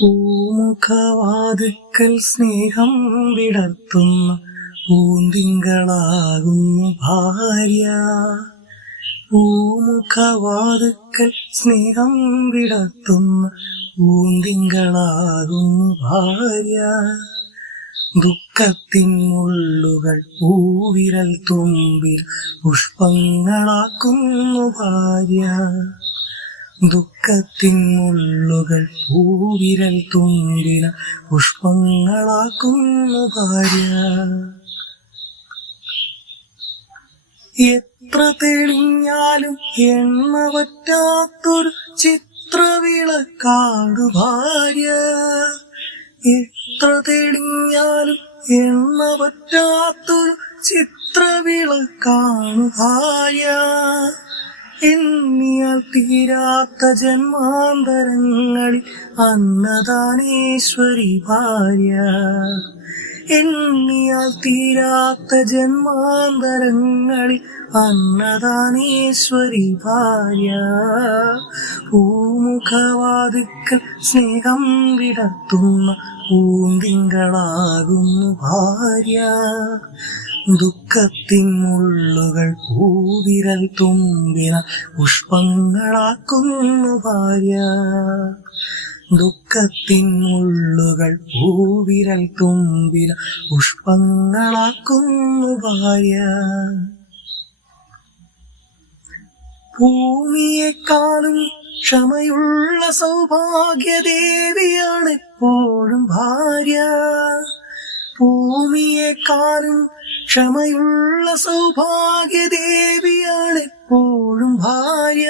പൂമുഖവാതിൽക്കൽ സ്നേഹം വിടർത്തുന്ന പൂന്തിങ്കളാകുന്നു ഭാര്യ. പൂമുഖവാതിൽക്കൽ സ്നേഹം വിടർത്തുന്ന പൂന്തിങ്കളാകുന്നു ഭാര്യ. ദുഃഖത്തിൻ മുള്ളുകൾ പൂവിരൽ തുമ്പിൽ പുഷ്പങ്ങളാക്കുന്നു ഭാര്യ. ദുഃഖത്തിൻ മുള്ളുകൾ പൂവിരൽ തുമ്പിൽ പുഷ്പങ്ങളാക്കുന്നു ഭാര്യ. എത്ര തെളിഞ്ഞാലും എണ്ണ പറ്റാത്തൊരു ചിത്രവിളക്കാണ് ഭാര്യ. എത്ര തെളിഞ്ഞാലും എണ്ണ പറ്റാത്തൊരു ചിത്രവിളക്കാണ് ഭാര്യ. എണ്ണിയാൽ തീരാത്ത ജന്മാന്തരങ്ങളിൽ അന്നദാനേശ്വരി ഭാര്യ. എണ്ണിയാൽ തീരാത്ത ജന്മാന്തരങ്ങളിൽ അന്നദാനേശ്വരി ഭാര്യ. പൂമുഖവാതിൽക്കൽ സ്നേഹം വിടർത്തുന്ന പൂന്തിങ്കളാകുന്നു ഭാര്യ. ദുഃഖത്തിൻ മുള്ളുകൾ പൂവിരൽ തുമ്പിന പുഷ്പങ്ങളാക്കുന്നു ഭാര്യ. ദുഃഖത്തിൻ മുള്ളുകൾ പൂവിരൽ തുമ്പിന പുഷ്പങ്ങളാക്കുന്നു ഭാര്യ. ഭൂമിയെക്കാളും ക്ഷമയുള്ള സൗഭാഗ്യദേവിയാണ് എപ്പോഴും ഭാര്യ. ഭൂമിയെക്കാളും ക്ഷമയുള്ള സൗഭാഗ്യദേവിയാണ് എപ്പോഴും ഭാര്യ.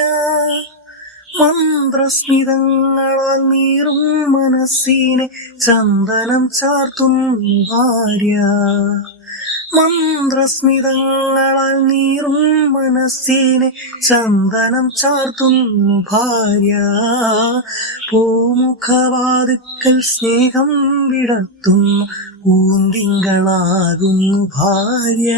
മന്ത്രസ്മിതങ്ങളാൽ നീറും മനസ്സിനെ ചന്ദനം ചാർത്തുന്നു ഭാര്യ. മന്ത്രസ്മിതങ്ങളാൽ നീറും മനസ്സിനെ ചന്ദനം ചാർത്തുന്നു ഭാര്യ. പൂമുഖവാതിൽക്കൽ സ്നേഹം വിടർത്തുന്ന പൂന്തിങ്കളാകുന്നു ഭാര്യ.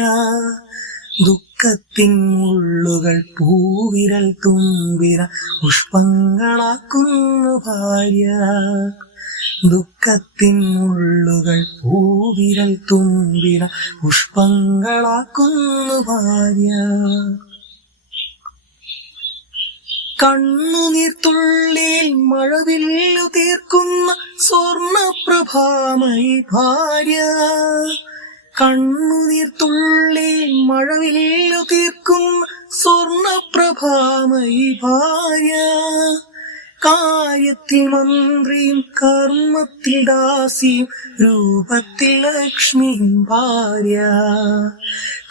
ദുഃഖത്തിൻ മുള്ളുകൾ പൂവിരൽ തുമ്പിന പുഷ്പങ്ങളാക്കുന്നു ഭാര്യ. ദുഃഖത്തിൻ മുള്ളുകൾ പൂവിരൽ തുമ്പിന പുഷ്പങ്ങളാക്കുന്നു ഭാര്യ. കണ്ണുനീർത്തുള്ളിയിൽ മഴവില്ലു തീർക്കുന്ന സ്വർണപ്രഭാമയി ഭാര്യ. കണ്ണുനീർത്തുള്ളിയിൽ മഴവില്ലു തീർക്കുന്ന സ്വർണപ്രഭാമയി ഭാര്യ. കാര്യത്തിൽ മന്ത്രിയും കർമ്മത്തിൽ ദാസിയും രൂപത്തിൽ ലക്ഷ്മിയും ഭാര്യ.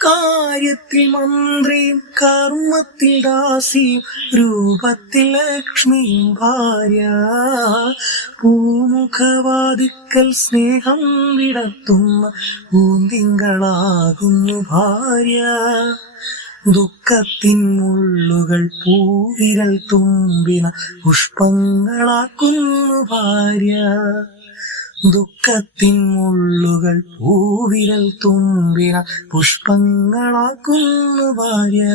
കാര്യത്തിൽ മന്ത്രിയും കർമ്മത്തിൽ ദാസിയും രൂപത്തിൽ ലക്ഷ്മിയും ഭാര്യ. പൂമുഖവാതിൽക്കൽ സ്നേഹം വിടർത്തുന്ന പൂന്തിങ്കളാകുന്നു ഭാര്യ. ദുഃഖത്തിൻ മുള്ളുകൾ പൂവിരൽ തുമ്പിന പുഷ്പങ്ങളാക്കുന്നു ഭാര്യ. ദുഃഖത്തിൻ മുള്ളുകൾ പൂവിരൽ തുമ്പിന പുഷ്പങ്ങളാക്കുന്നു ഭാര്യ.